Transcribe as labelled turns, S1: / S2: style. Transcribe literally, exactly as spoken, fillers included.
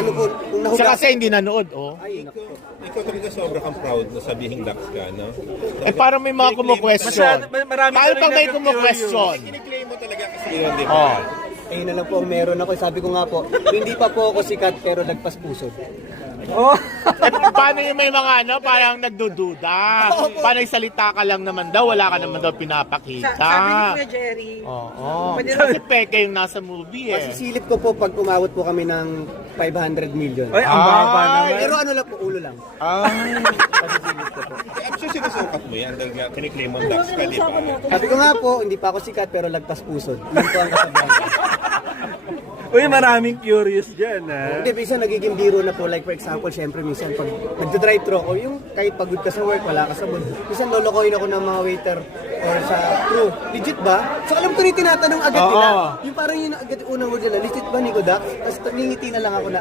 S1: ano po, kung
S2: Siya
S1: nahuga.
S2: kasi hindi nanood, oh.
S1: Ay, naku.
S3: Ikaw talaga sobra kang proud na sabihing Dax ka, no?
S2: Eh parang may mga kumu-question.
S4: Masyado- marami
S2: Paano
S4: ka
S2: pag
S4: rin
S2: may
S4: nag-curious.
S2: kumu-question?
S3: Kiniklaim mo talaga kasi yun, di
S2: Oh.
S3: ba?
S1: Ayun na lang po ang meron ako. Sabi ko nga po, hindi pa po ako sikat pero nagpas puso.
S4: Oh.
S2: Eh, paano yung may mga ano, parang nagdududa? Paano yung salita ka lang naman daw, wala ka naman daw
S5: Sa,
S2: pinapakita.
S5: sabi ni Kuya Jerry,
S2: Oo.
S5: Pwede
S2: Kasi peke yung nasa movie eh.
S1: Masisilip ko po pag umawat po kami ng five hundred million.
S4: Ay, ang baba
S2: Ay,
S4: naman.
S1: Pero ano lang po, ulo lang.
S2: Ay.
S3: I'm sure sinusukat mo yan dahil nga kiniklaim mo Dax ka, di ba?
S1: Sabi ko nga po, hindi pa ako sikat pero lagpas puso. Yun po ang kasabihan ko.
S4: Uy, maraming curious dyan, ha?
S1: Hindi, minsan nagiging biro na po. Like for example, syempre minsan pag nagda-drive-thru ako, yung kahit pagod ka sa work, wala ka sa mood. Minsan lolokohin ako ng mga waiter or sa crew. Legit ba? So alam ko rin tinatanong agad nila.
S2: Oo.
S1: Yung parang yung agad unang word nila, legit ba Nico Dax? Tapos nangingiti na lang ako na,